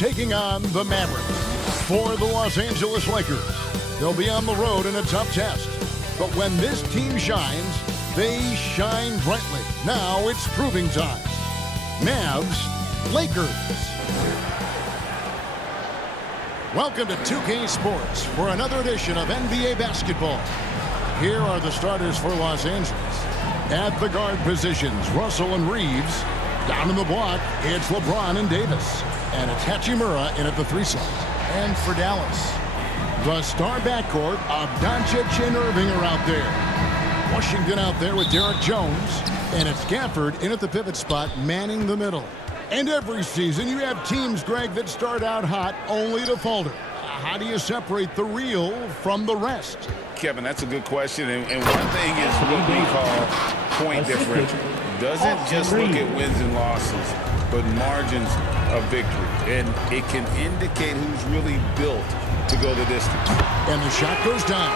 taking on the Mavericks. For the Los Angeles Lakers, they'll be on the road in a tough test. But when this team shines, they shine brightly. Now it's proving time. Mavs, Lakers. Welcome to 2K Sports for another edition of NBA basketball. Here are the starters for Los Angeles. At the guard positions, Russell and Reeves. Down in the block, it's LeBron and Davis. And it's Hachimura in at the 3 slot. And for Dallas, the star backcourt of Dončić and Irving are out there. Washington out there with Derek Jones. And it's Gafford in at the pivot spot, manning the middle. And every season you have teams, Greg, that start out hot only to falter. How do you separate the real from the rest? Kevin, that's a good question. And one thing is what we call point differential. Doesn't just look at wins and losses, but margins of victory. And it can indicate who's really built to go the distance. And the shot goes down.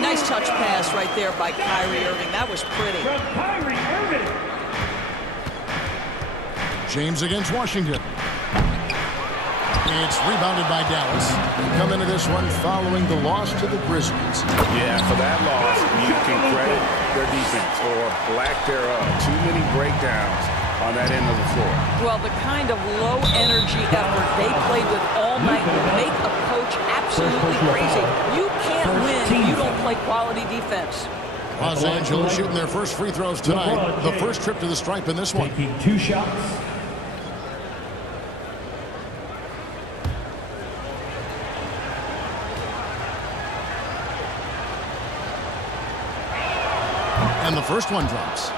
Nice touch pass right there by Kyrie Irving. That was pretty. From Kyrie Irving. James against Washington. It's rebounded by Dallas. They come into this one following the loss to the Grizzlies. Yeah, for that loss, you can credit their defense or lack thereof. Too many breakdowns on that end of the floor. Well, the kind of low-energy effort they played with all night will make a coach absolutely crazy. You can't win if you don't play quality defense. Los Angeles shooting their first free throws tonight. The first trip to the stripe in this one. Taking 2 shots. And the first one drops.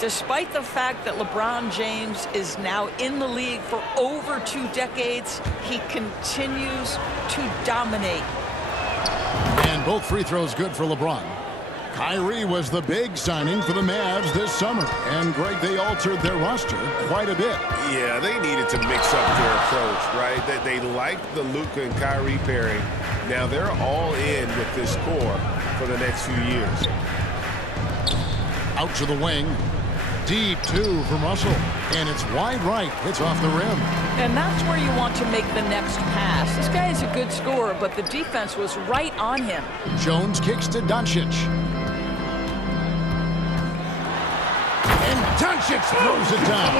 Despite the fact that LeBron James is now in the league for over 2 decades, he continues to dominate. And both free throws good for LeBron. Kyrie was the big signing for the Mavs this summer. And, Greg, they altered their roster quite a bit. Yeah, they needed to mix up their approach, right? They liked the Luka and Kyrie pairing. Now they're all in with this core for the next few years. Out to the wing. Deep 2 from Russell. And it's wide right. It's off the rim. And that's where you want to make the next pass. This guy is a good scorer, but the defense was right on him. Jones kicks to Dončić. And Dončić throws it down.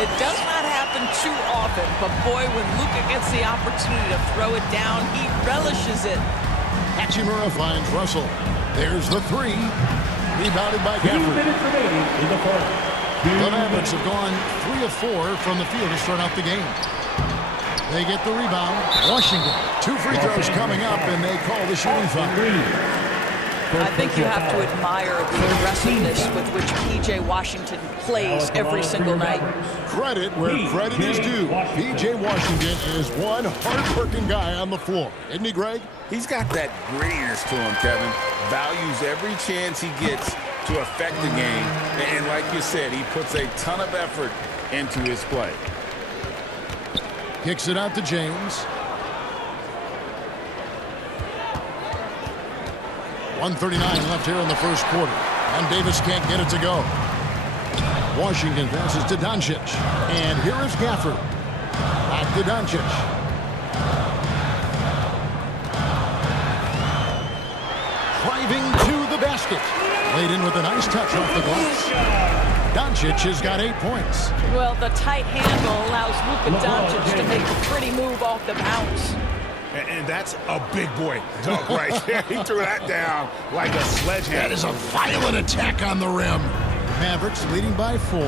It does not happen too often, but boy, when Luka gets the opportunity to throw it down, he relishes it. Hachimura finds Russell. There's the 3. Rebounded by Gafford. 2 minutes remaining in the fourth. The Mavericks have gone 3 of 4 from the field to start out the game. They get the rebound. Washington. 2 free throws coming up, and they call the shooting foul. I think you have to admire the aggressiveness with which P.J. Washington plays every single night. Credit where credit is due. P.J. Washington is one hard-working guy on the floor. Isn't he, Greg? He's got that grittiness to him, Kevin. Values every chance he gets to affect the game. And like you said, he puts a ton of effort into his play. Kicks it out to James. 1:39 left here in the first quarter. And Davis can't get it to go. Washington passes to Dončić. And here is Gafford. Back to Dončić. Driving to the basket. Laid in with a nice touch off the glass. Dončić has got 8 points. Well, the tight handle allows Luka Dončić to make a pretty move off the bounce. And that's a big boy dunk right there. He threw that down like a sledgehammer. That is a violent attack on the rim. Mavericks leading by 4.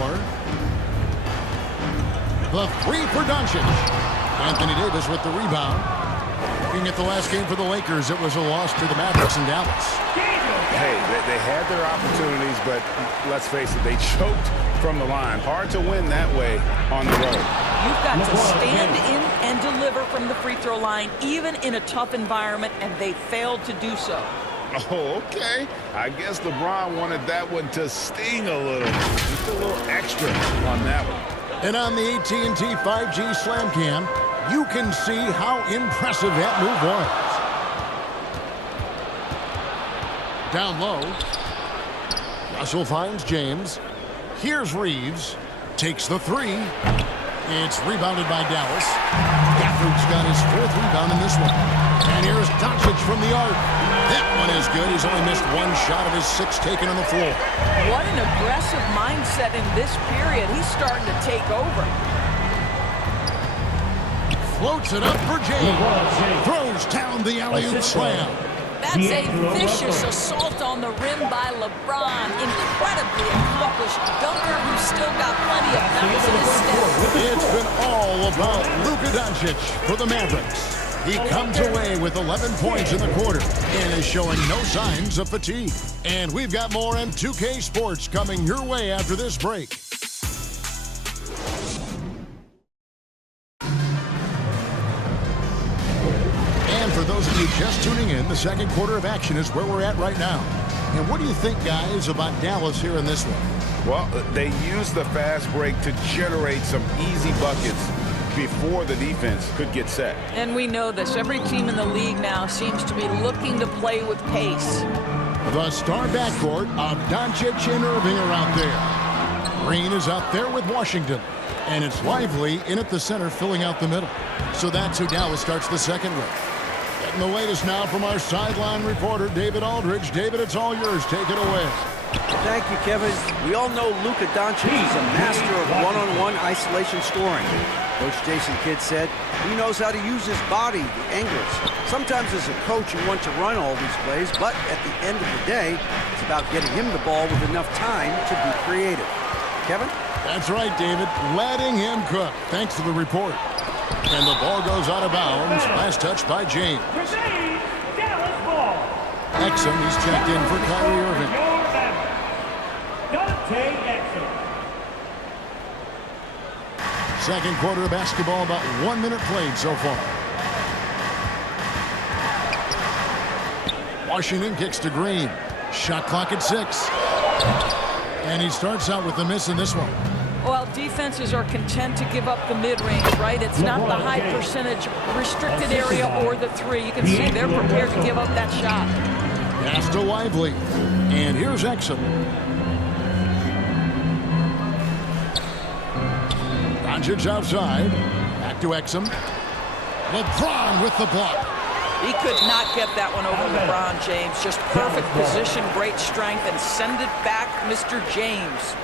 The 3 for Dončić. Anthony Davis with the rebound. Looking at the last game for the Lakers, it was a loss to the Mavericks in Dallas. Hey, they had their opportunities, but let's face it, they choked from the line. Hard to win that way on the road. You've got to stand in and deliver from the free throw line, even in a tough environment, and they failed to do so. Oh, okay. I guess LeBron wanted that one to sting a little. Just a little extra on that one. And on the AT&T 5G Slam Cam, you can see how impressive that move was. Down low. Russell finds James. Here's Reeves. Takes the 3. It's rebounded by Dallas. Gafford's got his 4th rebound in this one. And here's Dončić from the arc. That one is good. He's only missed 1 shot of his 6 taken on the floor. What an aggressive mindset in this period. He's starting to take over. Floats it up for James. Throws down the alley-oop slam. That's a vicious assault on the rim by LeBron. Incredibly accomplished dunker who's still got plenty of bounce in his step. It's been all about Luka Dončić for the Mavericks. He comes away with 11 points in the quarter and is showing no signs of fatigue. And we've got more on 2K Sports coming your way after this break. And for those of you just tuning in, the second quarter of action is where we're at right now. And what do you think, guys, about Dallas here in this one? Well, they used the fast break to generate some easy buckets before the defense could get set. And we know this. Every team in the league now seems to be looking to play with pace. The star backcourt of Dončić and Irving are out there. Green is out there with Washington. And it's Lively in at the center, filling out the middle. So that's who Dallas starts the second with. Getting the latest now from our sideline reporter, David Aldridge. David, it's all yours. Take it away. Thank you, Kevin. We all know Luka Dončić is a master of one-on-one isolation scoring. Coach Jason Kidd said he knows how to use his body, the angles. Sometimes as a coach, you want to run all these plays, but at the end of the day, it's about getting him the ball with enough time to be creative. Kevin? That's right, David. Letting him cook. Thanks to the report. And the ball goes out of bounds. Last touch by James. Dallas ball. Exum, he's checked in for Kyrie Irving. Dante Exum. Second quarter of basketball, about 1 minute played so far. Washington kicks to Green. Shot clock at 6. And he starts out with the miss in this one. Well, defenses are content to give up the mid-range, right? It's not the high percentage restricted area or the 3. You can see they're prepared to give up that shot. Pass to Lively. And here's Exum. Dončić outside. Back to Exum. LeBron with the block. He could not get that one over LeBron James. Just perfect position, great strength, and send it back, Mr. James.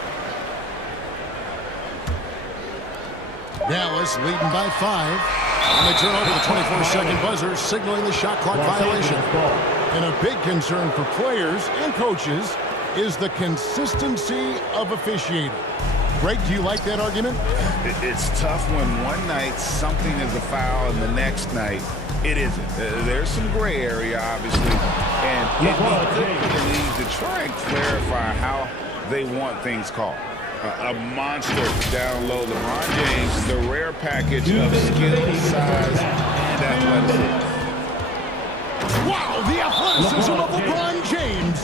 Dallas leading by 5. And they turn over the 24-second buzzer, signaling the shot clock violation. And a big concern for players and coaches is the consistency of officiating. Greg, do you like that argument? It's tough when one night something is a foul and the next night it isn't. There's some gray area, obviously, and it'd be good for the league to try and clarify how they want things called. A monster down low, LeBron James, the rare package of skill, size, and athleticism. Wow, the athleticism of LeBron James.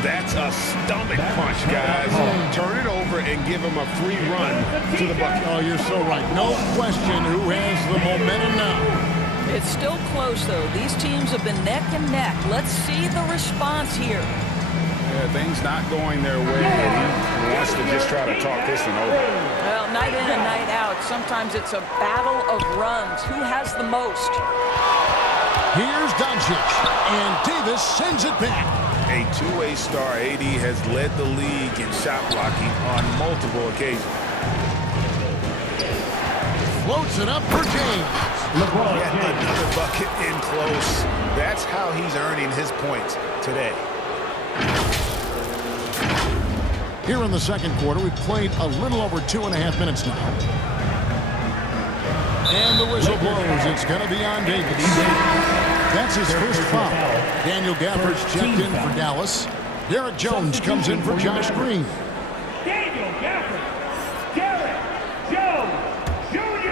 That's a stomach punch, guys. Turn it over and give him a free run to the bucket. Oh, you're so right. No question who has the momentum now. It's still close, though. These teams have been neck and neck. Let's see the response here. Yeah, things not going their way, and he wants to just try to talk this one over. Well, night in and night out, sometimes it's a battle of runs. Who has the most? Here's Dončić, and Davis sends it back. A two-way star, AD has led the league in shot blocking on multiple occasions. Floats it up for James. Yet another bucket in close. That's how he's earning his points today. Here in the second quarter, we've played a little over 2.5 minutes now. And the whistle blows. It's going to be on Davis. That's his first foul. Daniel Gafford's checked in for Dallas. Derek Jones comes in for Josh Green. Daniel Gafford. Derek Jones Jr.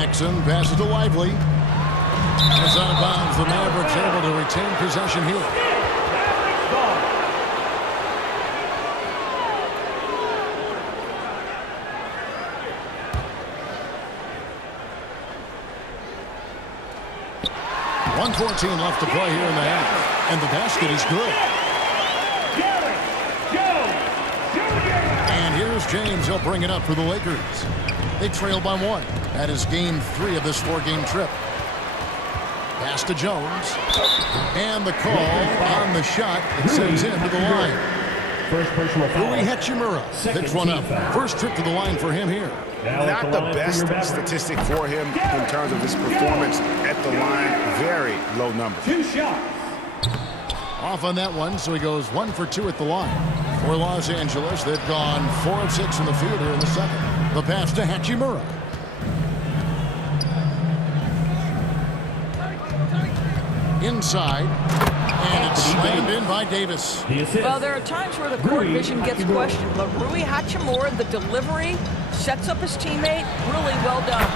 Exum passes to Lively. It's out of bounds. The Mavericks able to retain possession here. Mavericks ball. .114 left to play here in the half. And the basket is good. Derek Jones Jr. James, he'll bring it up for the Lakers. They trail by 1. That is game 3 of this 4-game trip. Pass to Jones. And the call on the shot. It sends him to the line. First personal foul. Rui Hachimura picks one up. First trip to the line for him here. Not the best statistic for him in terms of his performance at the line. Very low number. 2 shots. Off on that one, so he goes 1 for 2 at the line. For Los Angeles, they've gone 4 of 6 in the field here in the second. The pass to Hachimura. Inside. And it's slammed in by Davis. Well, there are times where the court vision gets questioned, but Rui Hachimura, the delivery, sets up his teammate. Really well done.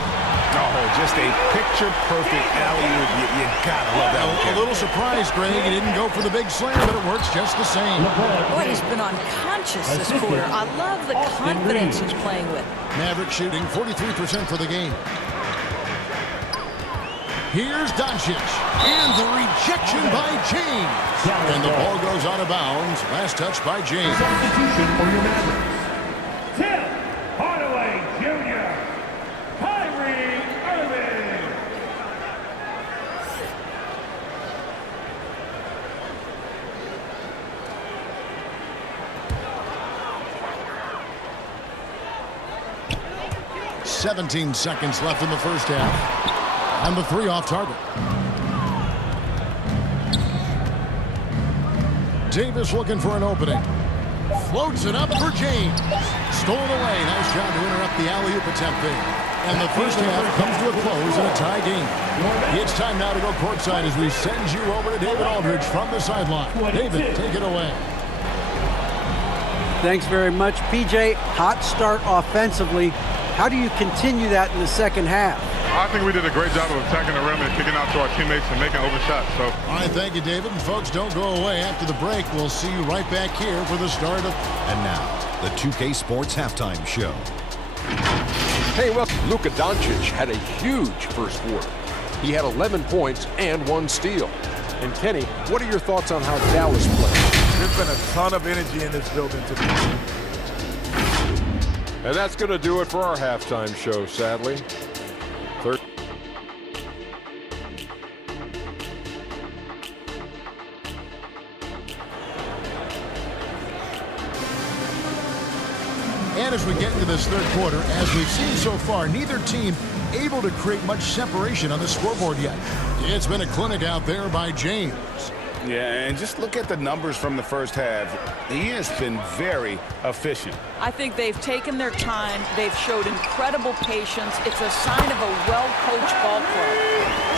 Oh, just a picture-perfect alley-oop. You gotta love that one. A little surprised, Greg. He didn't go for the big slam, but it works just the same. Boy, he's been unconscious this quarter. I love the confidence he's playing with. Mavericks shooting 43% for the game. Here's Dončić. And the rejection by James. And the ball goes out of bounds. Last touch by James. Substitution for your Mavericks. Tim Hardaway Jr. Kyrie Irving. "17 seconds left in the first half. And the 3 off target. Davis looking for an opening. Floats it up for James. Stolen away. Nice job to interrupt the alley-oop attempt there. And the first half comes to a close in a tie game. It's time now to go courtside as we send you over to David Aldridge from the sideline. David, take it away. Thanks very much, PJ. Hot start offensively. How do you continue that in the second half? I think we did a great job of attacking the rim and kicking out to our teammates and making open shots. So, all right, thank you, David. And folks, don't go away. After the break, we'll see you right back here for the start of... And now, the 2K Sports Halftime Show. Hey, well, Luka Dončić had a huge first quarter. He had 11 points and 1 steal. And Kenny, what are your thoughts on how Dallas played? There's been a ton of energy in this building today. And that's going to do it for our halftime show, sadly. And as we get into this third quarter, as we've seen so far, neither team able to create much separation on the scoreboard yet. It's been a clinic out there by James. Yeah, and just look at the numbers from the first half. He has been very efficient. I think they've taken their time. They've showed incredible patience. It's a sign of a well-coached ball club.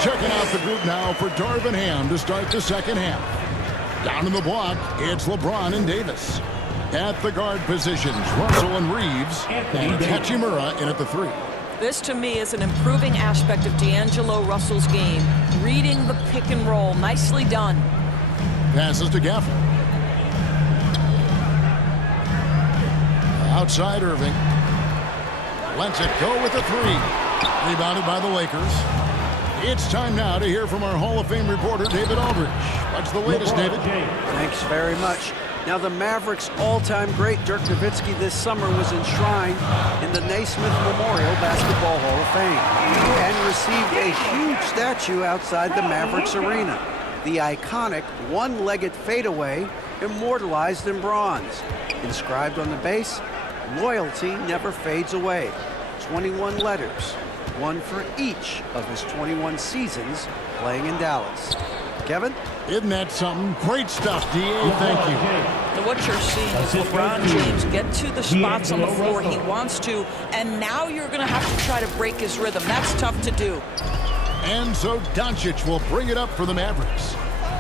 Checking out the group now for Darvin Ham to start the second half. Down in the block, it's LeBron and Davis. At the guard positions, Russell and Reeves. And Hachimura in at the 3. This, to me, is an improving aspect of D'Angelo Russell's game. Reading the pick and roll. Nicely done. Passes to Gafford. Outside Irving. Lets it go with the 3. Rebounded by the Lakers. It's time now to hear from our Hall of Fame reporter, David Aldridge. What's the latest, David? Thanks very much. Now, the Mavericks' all-time great Dirk Nowitzki this summer was enshrined in the Naismith Memorial Basketball Hall of Fame and received a huge statue outside the Mavericks arena. The iconic one-legged fadeaway immortalized in bronze. Inscribed on the base, loyalty never fades away. 21 letters, one for each of his 21 seasons playing in Dallas. Kevin? Isn't that something? Great stuff, D.A. Thank you. So what you're seeing is LeBron James get to the spots on the floor he wants to, and now you're going to have to try to break his rhythm. That's tough to do. And so Dončić will bring it up for the Mavericks.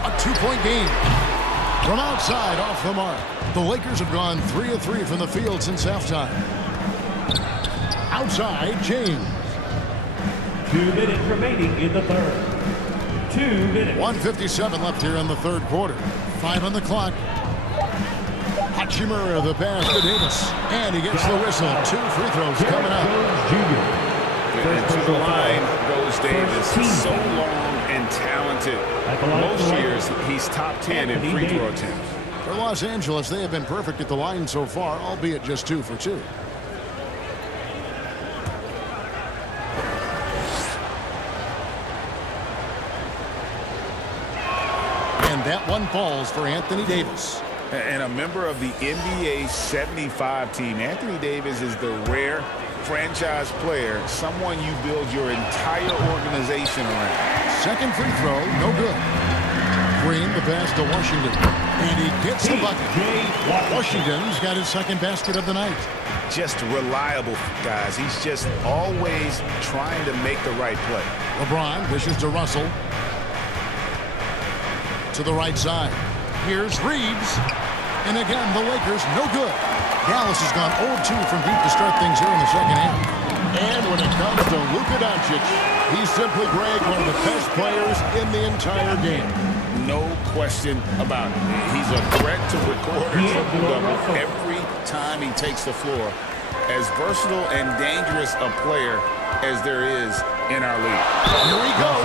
A 2-point game. From outside, off the mark. The Lakers have gone 3 of 3 from the field since halftime. Outside, James. 2 minutes remaining in the third. 2 minutes. 1:57 left here in the third quarter. 5 on the clock. Hachimura, the pass to Davis. And he gets the whistle. 2 free throws coming up. And to the line goes Davis. So long and talented. Most years, he's top 10 in free throw attempts. For Los Angeles, they have been perfect at the line so far, albeit just 2 for 2. that one falls for Anthony Davis. And a member of the NBA 75 team, Anthony Davis is the rare franchise player, someone you build your entire organization around. Second free throw, no good. Green, the pass to Washington. And he gets the bucket. Washington's got his second basket of the night. Just reliable, guys. He's just always trying to make the right play. LeBron dishes to Russell. To the right side. Here's Reeves. And again, the Lakers, no good. Dallas has gone 0-2 from deep to start things here in the second half. And when it comes to Luka Dončić, he's simply, Greg, one of the best players in the entire game. No question about it. He's a threat to record a triple-double every time he takes the floor. As versatile and dangerous a player as there is in our league. Here he goes.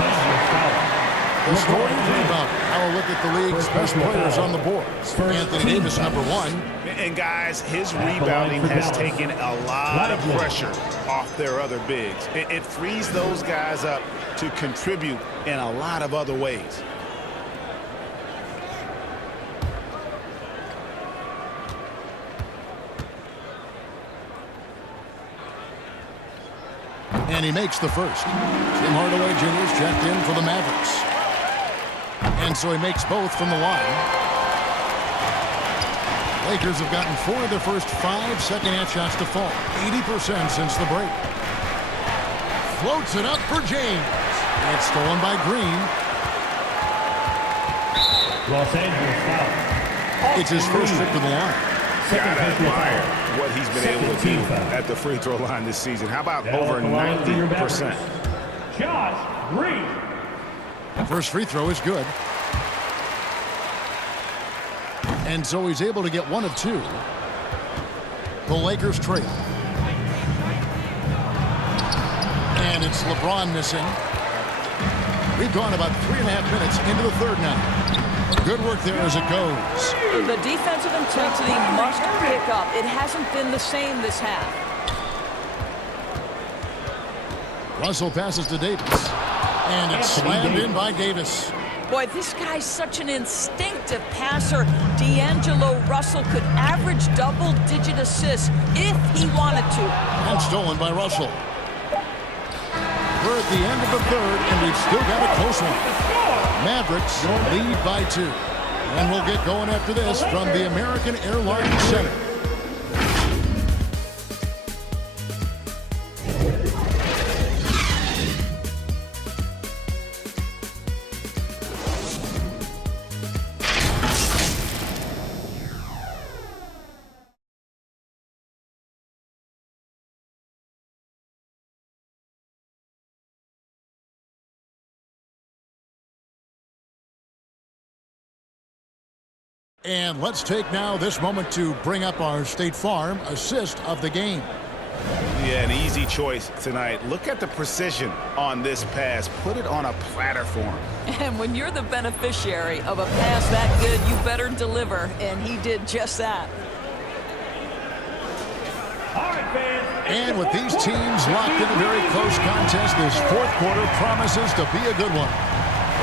The scoring rebound. Now a look at the league's best players on the board. Anthony Davis, number 1. And guys, his rebounding has taken a lot of pressure off their other bigs. It frees those guys up to contribute in a lot of other ways. And he makes the first. Tim Hardaway Jr. is checked in for the Mavericks. And so he makes both from the line. Lakers have gotten 4 of their first 5 second-half shots to fall. 80% since the break. Floats it up for James. And it's stolen by Green. Los Angeles foul. It's his first trip to the line. Gotta admire what he's been able to do at the free throw line this season. How about over 90%? Josh Green. First free throw is good. And so he's able to get 1 of 2. The Lakers trail. And it's LeBron missing. We've gone about 3.5 minutes into the third now. Good work there as it goes. The defensive intensity must pick up. It hasn't been the same this half. Russell passes to Davis. And it's slammed in by Davis. Boy, this guy's such an instinctive passer. D'Angelo Russell could average double-digit assists if he wanted to. And stolen by Russell. We're at the end of the third, and we've still got a close one. Mavericks lead by 2. And we'll get going after this from the American Airlines Center. And let's take now this moment to bring up our State Farm assist of the game. Yeah, an easy choice tonight. Look at the precision on this pass. Put it on a platter for him. And when you're the beneficiary of a pass that good, you better deliver. And he did just that. And with these teams locked in a very close contest, this fourth quarter promises to be a good one.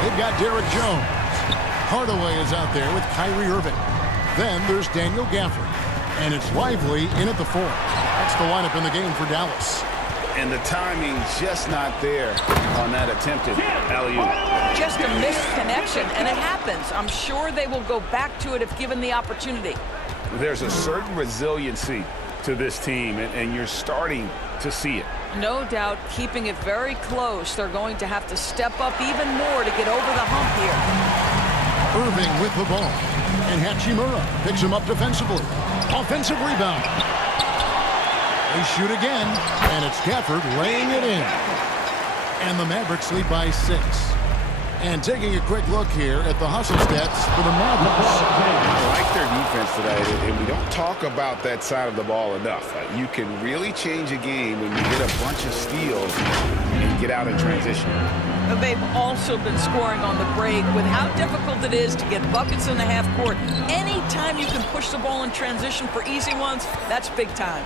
They've got Derrick Jones. Hardaway is out there with Kyrie Irving. Then there's Daniel Gafford. And it's Lively in at the 4. That's the lineup in the game for Dallas. And the timing just not there on that attempted alley-oop. Just a missed connection, and it happens. I'm sure they will go back to it if given the opportunity. There's a certain resiliency to this team, and you're starting to see it. No doubt, keeping it very close. They're going to have to step up even more to get over the hump here. Irving with the ball. And Hachimura picks him up defensively. Offensive rebound. They shoot again, and it's Gafford laying it in. And the Mavericks lead by 6. And taking a quick look here at the hustle stats for the Mavericks. I like their defense today, and we don't talk about that side of the ball enough. You can really change a game when you get a bunch of steals and get out in transition. They've also been scoring on the break. With how difficult it is to get buckets in the half court, anytime you can push the ball in transition for easy ones, that's big time.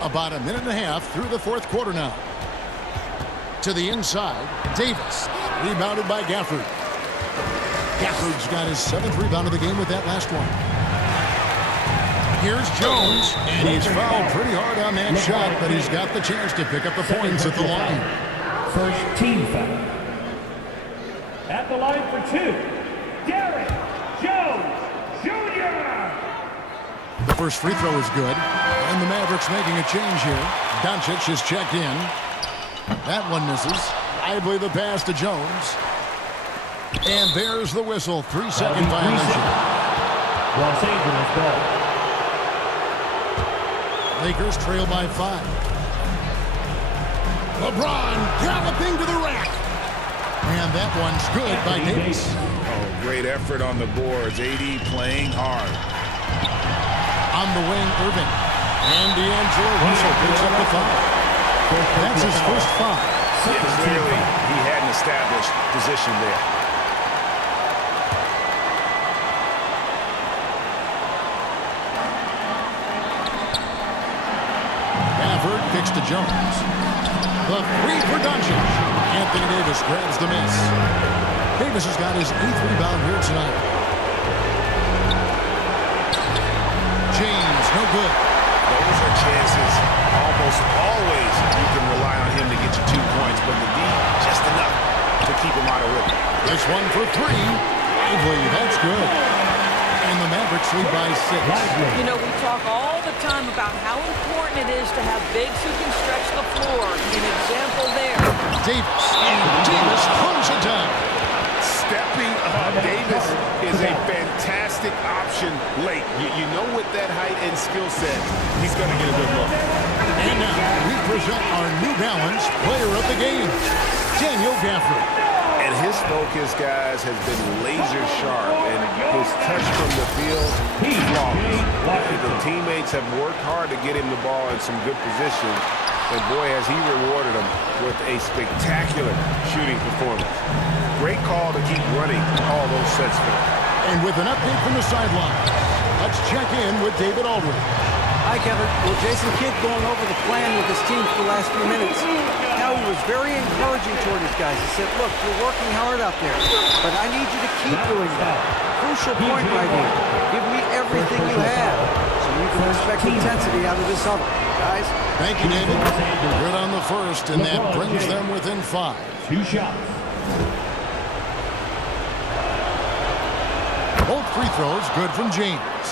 About a minute and a half through the fourth quarter now. To the inside, Davis. Rebounded by Gafford. Gafford's got his 7th rebound of the game with that last one. Here's Jones, and he's fouled pretty hard on that shot, but he's got the chance to pick up the points at the line. First team foul. At the line for 2, Derek Jones Jr. The first free throw is good, and the Mavericks making a change here. Dončić is checked in. That one misses. Lively the pass to Jones. And there's the whistle. 3-second violation. Los Angeles ball. Lakers trail by 5. LeBron galloping to the rack. And that one's good by Davis. Oh, great effort on the boards. AD playing hard. On the wing, Irving. And D'Angelo Russell picks up the foul. That's his first foul. Yeah, clearly, he had an established position there. Gafford kicks to Jones. The 3 for Dončić. Anthony Davis grabs the miss. Davis has got his 8th rebound here tonight. James, no good. Those are chances. Almost always you can rely on him to get you 2 points, but the D, just enough to keep him out of rhythm. This one for 3. Lively, that's good. And the Mavericks lead by 6. You know, we talk all the time about how important it is to have bigs who can stretch the floor. An example there. Davis, and Davis throws it down. Stepping up Davis is a fantastic option late. You know, with that height and skill set, he's going to get a good look. And now we present our New Balance player of the game, Daniel Gafford. And his focus, guys, has been laser sharp, and his touch from the field, flawless. The teammates have worked hard to get him the ball in some good position, and boy, has he rewarded them with a spectacular shooting performance. Great call to keep running all those sets for him. And with an update from the sideline, let's check in with David Aldridge. Hi, Kevin. Well, Jason Kidd going over the plan with his team for the last few minutes. Now, he was very encouraging toward his guys. He said, look, you're working hard out there, but I need you to keep doing that. Crucial point right here. Give me everything you have so you can expect intensity out of this other. Guys? Thank you, David. Good on the first, and that brings them within 5. 2 shots. Both free throws good from James.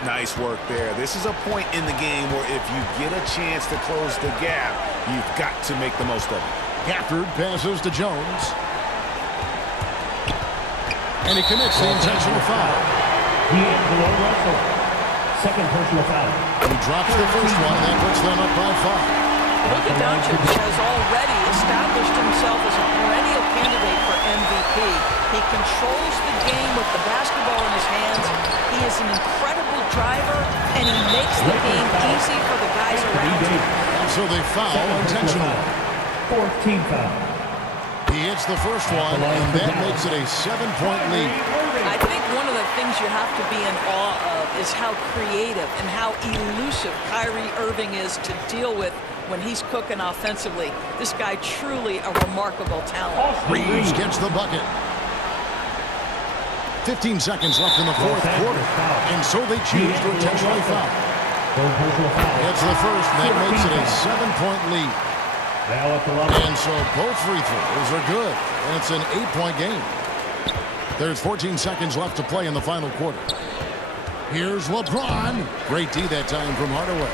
Nice work there. This is a point in the game where if you get a chance to close the gap, you've got to make the most of it. Gafford passes to Jones. And he commits the intentional foul. D'Angelo Russell. Second personal foul. He drops the first one, and that puts them up by 5. Luka Dončić has already established himself as a perennial candidate for MVP. He controls the game with the basketball in his hands. He is an incredible driver, and he makes the game easy for the guys around him. And so they foul intentionally. 4th team foul. He hits the first one, and that makes it a 7-point lead. I think one of the things you have to be in awe of is how creative and how elusive Kyrie Irving is to deal with when he's cooking offensively. This guy truly a remarkable talent. Reeves gets the bucket. 15 seconds left in the 4th quarter, and so they choose to intentionally foul. It's the first, and that makes it a 7-point lead. And so both free throws are good, and it's an 8-point game. There's 14 seconds left to play in the final quarter. Here's LeBron. Great D that time from Hardaway.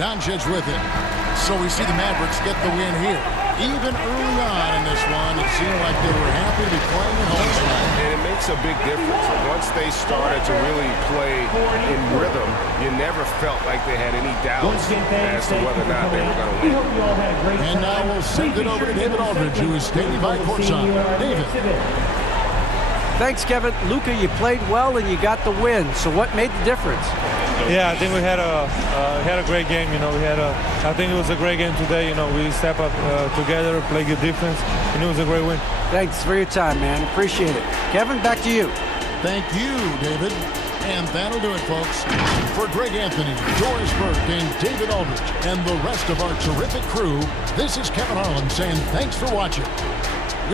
Dončić with it. So we see the Mavericks get the win here. Even early on in this one, it seemed like they were happy to be playing at home tonight. And it makes a big difference. Once they started to really play in rhythm, you never felt like they had any doubts as to whether or not they were going to win. And now we'll send it over to David Aldridge, who is standing by courtside. David. Thanks, Kevin. Luka, you played well and you got the win. So what made the difference? Yeah, I think we had a great game. You know, I think it was a great game today. You know, we step up together, play good defense, and it was a great win. Thanks for your time, man. Appreciate it. Kevin, back to you. Thank you, David. And that'll do it, folks. For Greg Anthony, Doris Burke, and David Aldridge, and the rest of our terrific crew, this is Kevin Harlan saying thanks for watching.